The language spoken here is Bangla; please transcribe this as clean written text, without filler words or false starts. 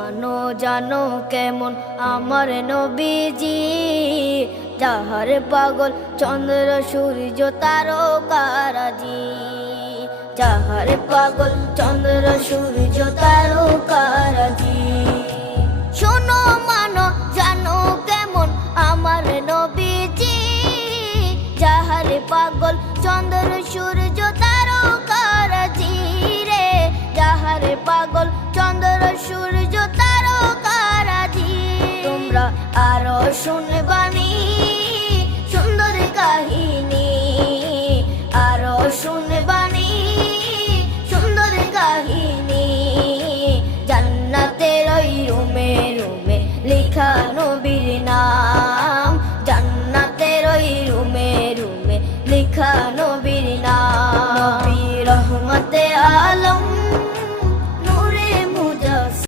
মানো জানো কেমন আমার নবীজি, যাহার পাগল চন্দ্র সূর্য তারকারাজি, যাহার পাগল চন্দ্র সূর্য তারকারাজি। শোনো মানো জানো কেমন আমার নবীজি, যাহার পাগল চন্দ্র সূর্য তারকারাজি রে, যাহার পাগল চন্দ্র সূর্য তারকারাজি। তোমরা আরো শুনবানি